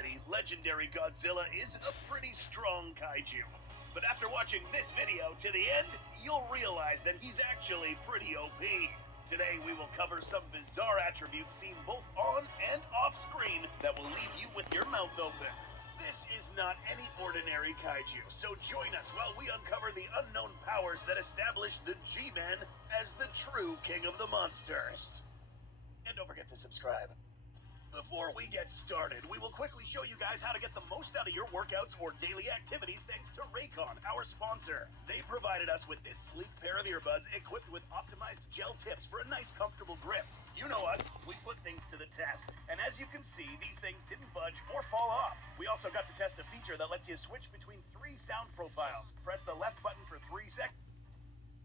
already, legendary Godzilla is a pretty strong kaiju. But after watching this video to the end, you'll realize that he's actually pretty OP. Today we will cover some bizarre attributes seen both on and off screen that will leave you with your mouth open. This is not any ordinary kaiju, so join us while we uncover the unknown powers that establish the G-Man as the true king of the monsters. And don't forget to subscribe. Before we get started, we will quickly show you guys how to get the most out of your workouts or daily activities thanks to Raycon, our sponsor. They provided us with this sleek pair of earbuds equipped with optimized gel tips for a nice comfortable grip. You know us, we put things to the test. And as you can see, these things didn't budge or fall off. We also got to test a feature that lets you switch between 3 sound profiles. Press the left button for 3 seconds.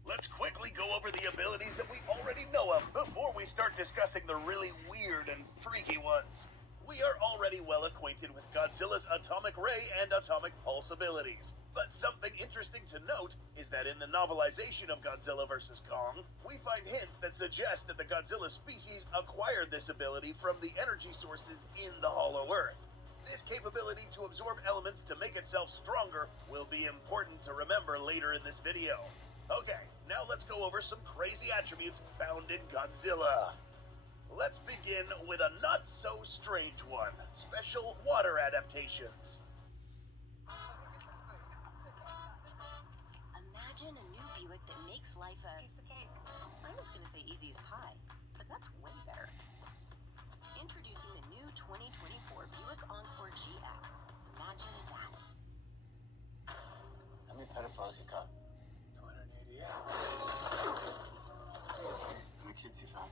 Let's quickly go over the abilities that we already know of before we start discussing the really weird and freaky ones. We are already well acquainted with Godzilla's atomic ray and atomic pulse abilities. But something interesting to note is that in the novelization of Godzilla vs. Kong, we find hints that suggest that the Godzilla species acquired this ability from the energy sources in the Hollow Earth. This capability to absorb elements to make itself stronger will be important to remember later in this video. Okay, now let's go over some crazy attributes found in Godzilla. Let's begin with a not-so-strange one, special water adaptations. Imagine a new Buick that makes life a piece of cake. I was gonna say easy as pie, but that's way better. Introducing the new 2024 Buick Encore GX. Imagine that. How many pedophiles you caught? 288. How many kids you found?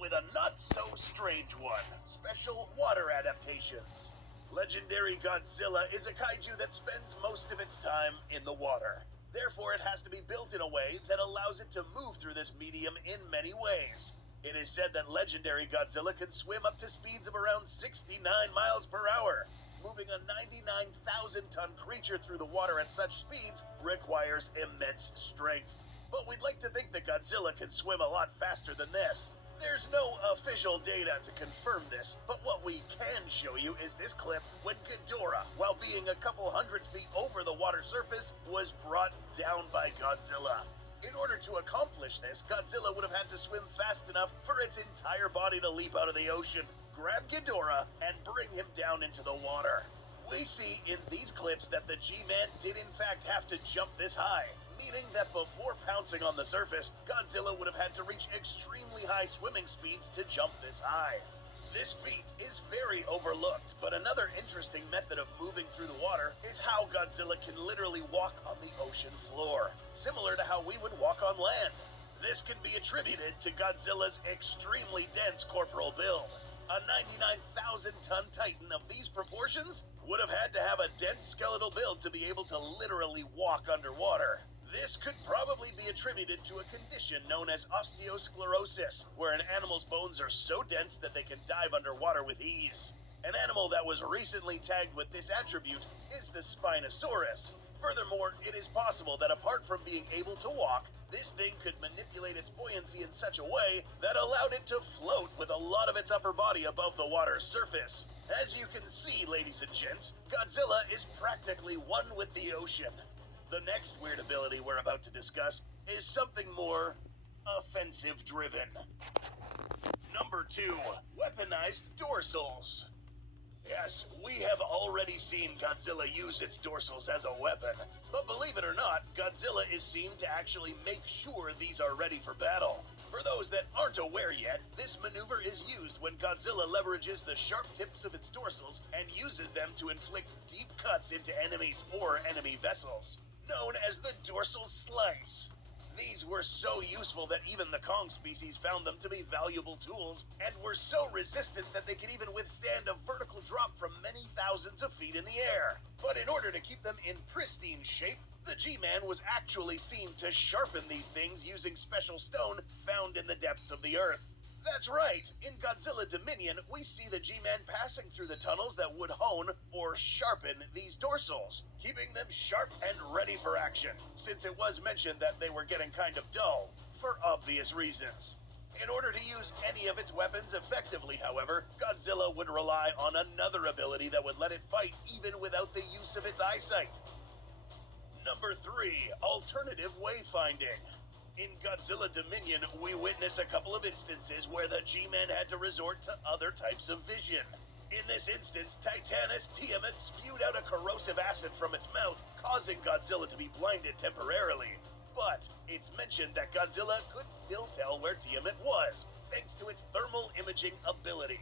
With a not-so-strange one, special water adaptations. Legendary Godzilla is a kaiju that spends most of its time in the water. Therefore, it has to be built in a way that allows it to move through this medium in many ways. It is said that legendary Godzilla can swim up to speeds of around 69 miles per hour. Moving a 99,000-ton creature through the water at such speeds requires immense strength. But we'd like to think that Godzilla can swim a lot faster than this. There's no official data to confirm this, but what we can show you is this clip when Ghidorah, while being a couple hundred feet over the water surface, was brought down by Godzilla. In order to accomplish this, Godzilla would have had to swim fast enough for its entire body to leap out of the ocean, grab Ghidorah, and bring him down into the water. We see in these clips that the G-Man did in fact have to jump this high, meaning that before pouncing on the surface, Godzilla would have had to reach extremely high swimming speeds to jump this high. This feat is very overlooked, but another interesting method of moving through the water is how Godzilla can literally walk on the ocean floor, similar to how we would walk on land. This can be attributed to Godzilla's extremely dense corporal build. A 99,000-ton titan of these proportions would have had to have a dense skeletal build to be able to literally walk underwater. This could probably be attributed to a condition known as osteosclerosis, where an animal's bones are so dense that they can dive underwater with ease. An animal that was recently tagged with this attribute is the Spinosaurus. Furthermore, it is possible that apart from being able to walk, this thing could manipulate its buoyancy in such a way that allowed it to float with a lot of its upper body above the water's surface. As you can see, ladies and gents, Godzilla is practically one with the ocean. The next weird ability we're about to discuss is something more offensive-driven. Number 2, weaponized dorsals. Yes, we have already seen Godzilla use its dorsals as a weapon, but believe it or not, Godzilla is seen to actually make sure these are ready for battle. For those that aren't aware yet, this maneuver is used when Godzilla leverages the sharp tips of its dorsals and uses them to inflict deep cuts into enemies or enemy vessels, known as the dorsal slice. These were so useful that even the Kong species found them to be valuable tools, and were so resistant that they could even withstand a vertical drop from many thousands of feet in the air. But in order to keep them in pristine shape, the G-Man was actually seen to sharpen these things using special stone found in the depths of the earth. That's right, in Godzilla Dominion, we see the G-Man passing through the tunnels that would hone or sharpen these dorsals, keeping them sharp and ready for action, since it was mentioned that they were getting kind of dull, for obvious reasons. In order to use any of its weapons effectively, however, Godzilla would rely on another ability that would let it fight even without the use of its eyesight. Number 3. Alternative wayfinding. In Godzilla Dominion, we witness a couple of instances where the G-Man had to resort to other types of vision. In this instance, Titanus Tiamat spewed out a corrosive acid from its mouth, causing Godzilla to be blinded temporarily. But it's mentioned that Godzilla could still tell where Tiamat was, thanks to its thermal imaging ability.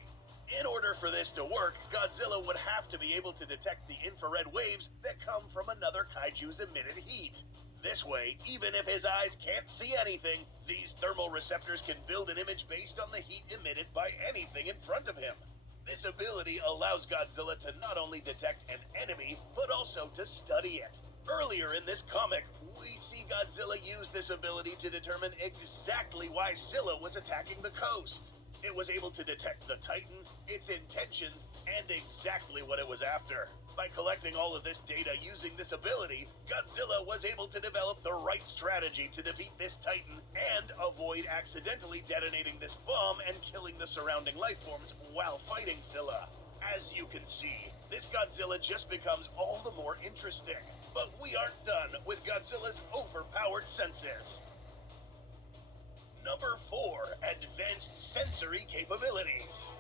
In order for this to work, Godzilla would have to be able to detect the infrared waves that come from another kaiju's emitted heat. This way, even if his eyes can't see anything, these thermal receptors can build an image based on the heat emitted by anything in front of him. This ability allows Godzilla to not only detect an enemy, but also to study it. Earlier in this comic, we see Godzilla use this ability to determine exactly why Scylla was attacking the coast. It was able to detect the Titan, its intentions, and exactly what it was after. By collecting all of this data using this ability, Godzilla was able to develop the right strategy to defeat this Titan and avoid accidentally detonating this bomb and killing the surrounding lifeforms while fighting Scylla. As you can see, this Godzilla just becomes all the more interesting. But we aren't done with Godzilla's overpowered senses. Number 4. Advanced sensory capabilities.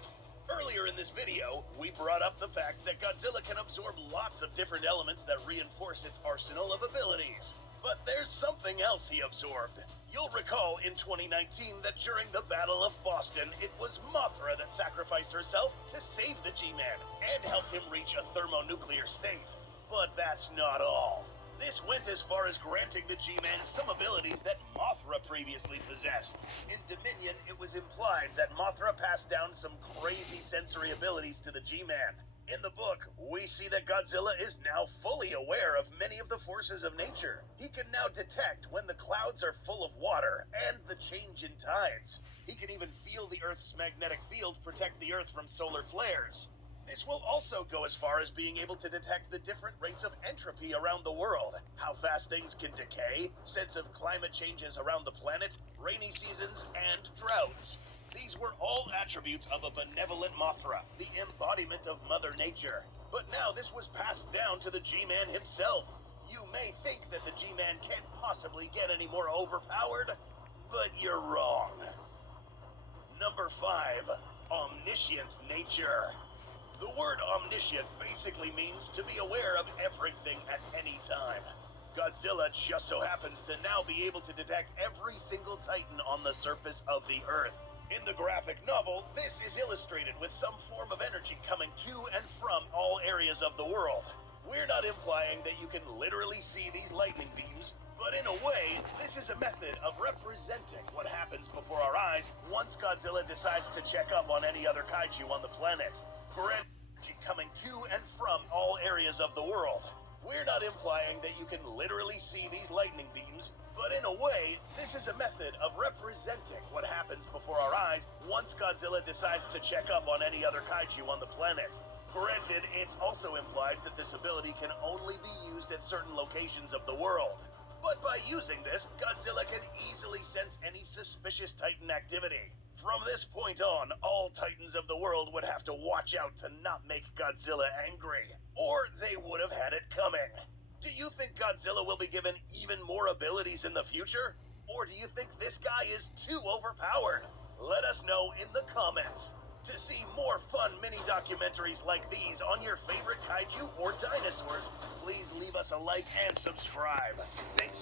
Earlier in this video, we brought up the fact that Godzilla can absorb lots of different elements that reinforce its arsenal of abilities. But there's something else he absorbed. You'll recall in 2019 that during the Battle of Boston, it was Mothra that sacrificed herself to save the G-Man and helped him reach a thermonuclear state. But that's not all. This went as far as granting the G-Man some abilities that Mothra previously possessed. In Dominion, it was implied that Mothra passed down some crazy sensory abilities to the G-Man. In the book, we see that Godzilla is now fully aware of many of the forces of nature. He can now detect when the clouds are full of water and the change in tides. He can even feel the Earth's magnetic field protect the Earth from solar flares. This will also go as far as being able to detect the different rates of entropy around the world, how fast things can decay, sense of climate changes around the planet, rainy seasons, and droughts. These were all attributes of a benevolent Mothra, the embodiment of Mother Nature. But now this was passed down to the G-Man himself. You may think that the G-Man can't possibly get any more overpowered, but you're wrong. Number 5. Omniscient nature. The word omniscient basically means to be aware of everything at any time. Godzilla just so happens to now be able to detect every single Titan on the surface of the Earth. In the graphic novel, this is illustrated with some form of energy coming to and from all areas of the world. We're not implying that you can literally see these lightning beams, but in a way, this is a method of representing what happens before our eyes once Godzilla decides to check up on any other kaiju on the planet. For energy coming to and from all areas of the world. We're not implying that you can literally see these lightning beams, but in a way, this is a method of representing what happens before our eyes once Godzilla decides to check up on any other kaiju on the planet. Granted, it's also implied that this ability can only be used at certain locations of the world. But by using this, Godzilla can easily sense any suspicious Titan activity. From this point on, all Titans of the world would have to watch out to not make Godzilla angry, or they would have had it coming. Do you think Godzilla will be given even more abilities in the future? Or do you think this guy is too overpowered? Let us know in the comments. To see more fun mini-documentaries like these on your favorite kaiju or dinosaurs, please leave us a like and subscribe. Thanks.